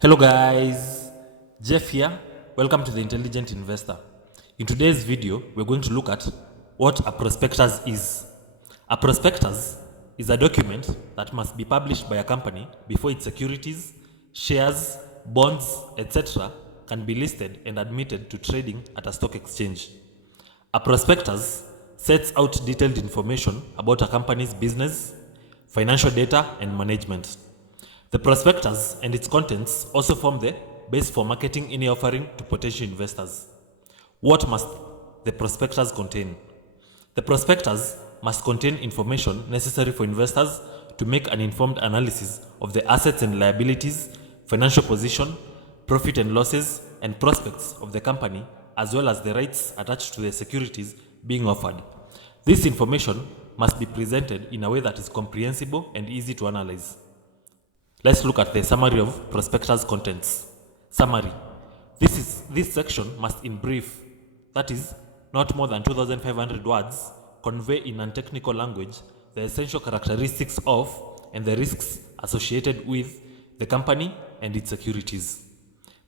Hello guys, Jeff here. Welcome to the Intelligent Investor. In today's video, we're going to look at what a prospectus is. A prospectus is a document that must be published by a company before its securities, shares, bonds, etc. can be listed and admitted to trading at a stock exchange. A prospectus sets out detailed information about a company's business, financial data, and management. The prospectus and its contents also form the base for marketing any offering to potential investors. What must the prospectus contain? The prospectus must contain information necessary for investors to make an informed analysis of the assets and liabilities, financial position, profit and losses, and prospects of the company, as well as the rights attached to the securities being offered. This information must be presented in a way that is comprehensible and easy to analyze. Let's look at the summary of prospectus contents. Summary. This section must in brief, that is, not more than 2,500 words, convey in non-technical language the essential characteristics of and the risks associated with the company and its securities.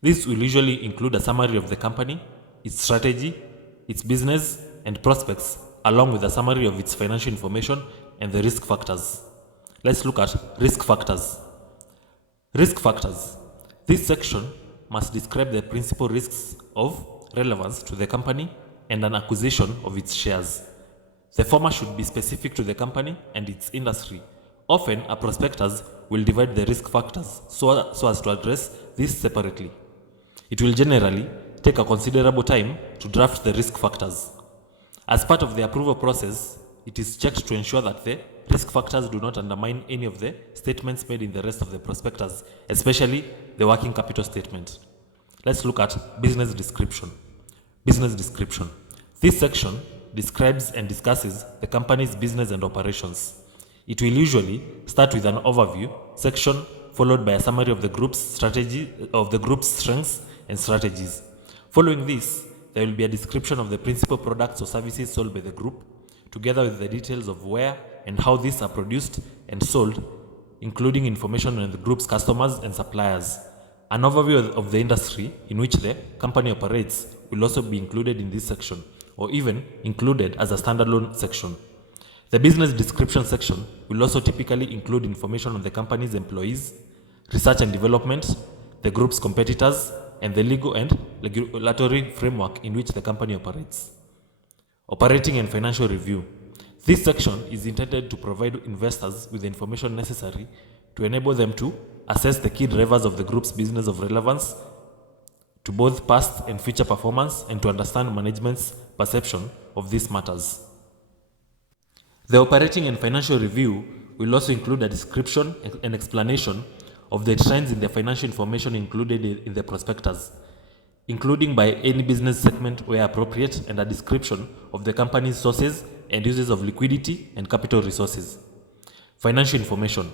This will usually include a summary of the company, its strategy, its business and prospects, along with a summary of its financial information and the risk factors. Let's look at risk factors. Risk factors. This section must describe the principal risks of relevance to the company and an acquisition of its shares. The former should be specific to the company and its industry. Often, a prospectus will divide the risk factors so as to address this separately. It will generally take a considerable time to draft the risk factors. As part of the approval process, it is checked to ensure that the risk factors do not undermine any of the statements made in the rest of the prospectus, especially the working capital statement. Let's look at business description. Business description. This section describes and discusses the company's business and operations. It will usually start with an overview section followed by a summary of the group's strengths and strategies. Following this, there will be a description of the principal products or services sold by the group, together with the details of where and how these are produced and sold, including information on the group's customers and suppliers. An overview of the industry in which the company operates will also be included in this section, or even included as a standalone section. The business description section will also typically include information on the company's employees, research and development, the group's competitors, and the legal and regulatory framework in which the company operates. Operating and financial review. This section is intended to provide investors with the information necessary to enable them to assess the key drivers of the group's business of relevance to both past and future performance and to understand management's perception of these matters. The operating and financial review will also include a description and explanation of the trends in the financial information included in the prospectus, including by any business segment where appropriate, and a description of the company's sources and uses of liquidity and capital resources. Financial information.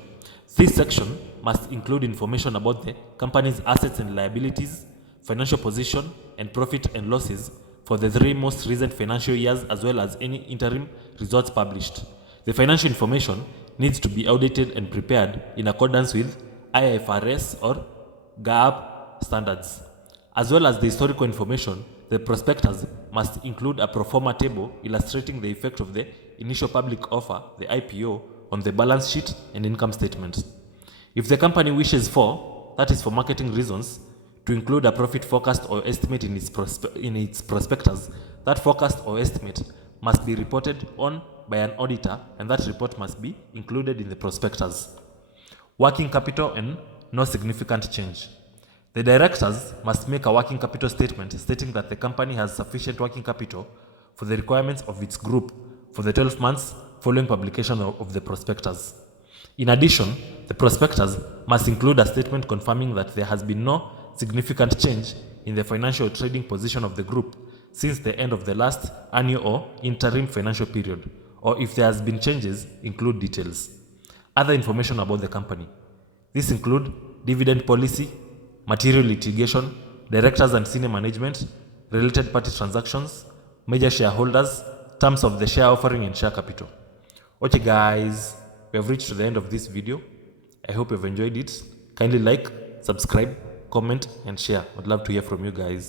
This section must include information about the company's assets and liabilities, financial position, and profit and losses for the 3 most recent financial years, as well as any interim results published. The financial information needs to be audited and prepared in accordance with IFRS or GAAP standards. As well as the historical information, the prospectus must include a pro forma table illustrating the effect of the initial public offer, the IPO, on the balance sheet and income statement. If the company wishes for, that is for marketing reasons, to include a profit forecast or estimate in its prospectus, that forecast or estimate must be reported on by an auditor, and that report must be included in the prospectus. Working capital and no significant change. The directors must make a working capital statement stating that the company has sufficient working capital for the requirements of its group for the 12 months following publication of the prospectus. In addition, the prospectus must include a statement confirming that there has been no significant change in the financial trading position of the group since the end of the last annual or interim financial period, or if there has been changes, include details. Other information about the company. This include dividend policy, material litigation, directors and senior management, related party transactions, major shareholders, terms of the share offering and share capital. Okay guys, we have reached to the end of this video. I hope you've enjoyed it. Kindly like, subscribe, comment. comment and share. I'd love to hear from you guys.